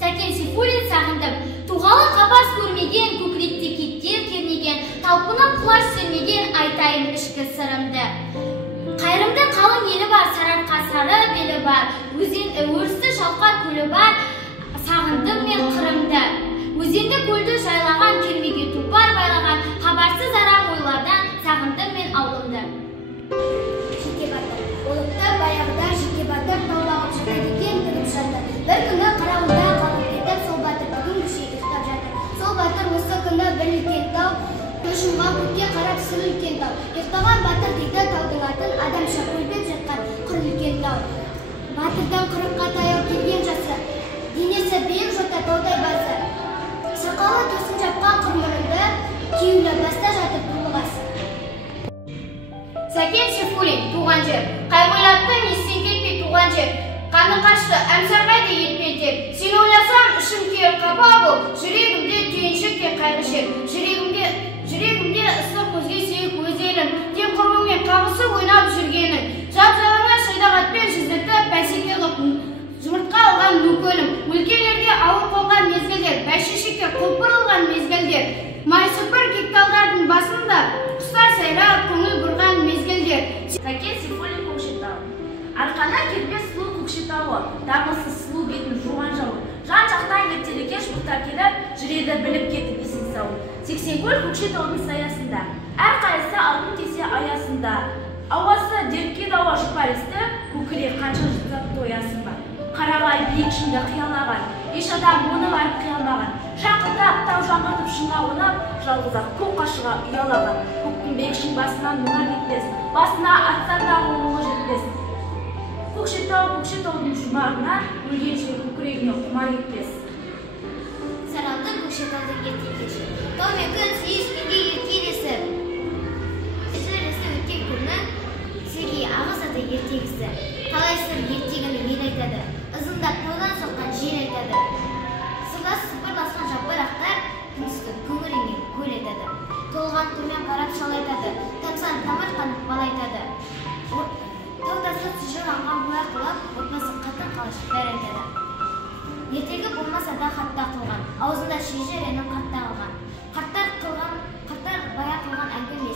Сәкен Сейфуллин сағындым. Туғалы қапас көрмеген, көкіректе кеттер кернеген, талпына құлаш сермеген айтайын ішкі сырымды. Қайырымды қалың елі бар, Сарыарқа сары белі бар, өрісті шалқар көлі бар, сағындым мен Қырымды. Өзенді көлді жайлаған, кермеге тұлпар байлаған, хабарсыз арам ойлардан сағындым мен аулымды. Жеке батыр, олыпты баяғыда жеке батыр таулағып жатады екен, тігіп жатыр. Бір күні қарауылда қалып кетіп, сол батыр бүгін кеше ұйықтап жатыр. Сол батыр осы күні бір үлкен тау, көшімған көкке қарап сыр үлкен тау. Ұйықтаған батыр дейді таудың атын, адамша көлбеп жатқан құр үлкен тау. Батырдан қырыққа таяу келген жасы, денесі биік жота таудай басы. Сақалы төсін жапқан құрмырынды, кеулі баста жатып тұлғасы. Сәкен Сейфуллин, туған жер, қайғылаттың естен кетпей туған жер. Қаны қашты, әмсарғайды етпентеп, сен ойласам ішім кер қапа бұл, жүрегімде түйіншектен қайғы шер. Жүрегімде ыстық көзге сүйік өз елім, тем құрбыңмен қағысы ойнап жүргенің. Жап-жалаңа шайдағатпен жүздіртіп, бәсеке ғып жұмыртқа алған нөкөлім. Өлкелерге ауыр қолған мезгілдер, бәйшешекке құлпырылған мезгілдер. Майсұпыр кекталдардың басында, құстар сайрап, көңіл бұрған мезгілдер. Сәкен Сейфуллин Көкшетау. Арқана кербес сұлу Көкшетауы, дамылсыз сұлу бетін жуған жауы. Жан-жақтан ертелі-кеш мұқтар келіп, жүреді біліп кетіп есін сау. 80 көл Көкшетаудың саясында, әр қайсы алтын кесе аясында. Ауасы дертке дауа жұпарысты, көкірек қанша жұтап тоясын бар. Қарағай биік шыңда қиялаған, еш адам оны барып қиялмаған. Жақындап, тау жаңғыртып шыңға онап, жалғыз-ақ көк қашыға ұялаған. Көктің биік шың басынан мұңар кетпес, басына аттардағы ұлы жетпес. Көкшетаудың жұмағына, өлгенше көкірегіне құмар кетпес. Саралды Көкшетаудың ертегесі, тау мен күн сүйіскенге еркелесі. Жүресі өткен күннің сергей ағызады ертегісі. Қалай сыр ертегіні мен айтады, ызыңдап таудан соққан жел айтады. Сырдас сыпырласқан жапырақтар күнсті көңіліңе көл айтады. Толған төмен қарап шал айтады, тапсан тамыр қанып бал айтады. Таудасы жыранған бұлақ құлап, отбасы қатын қалыш бәр айтады. Ертегі болмаса да хатта қылған, аузында шежіренің қатта алған. Қарттар бая қылған әңгіме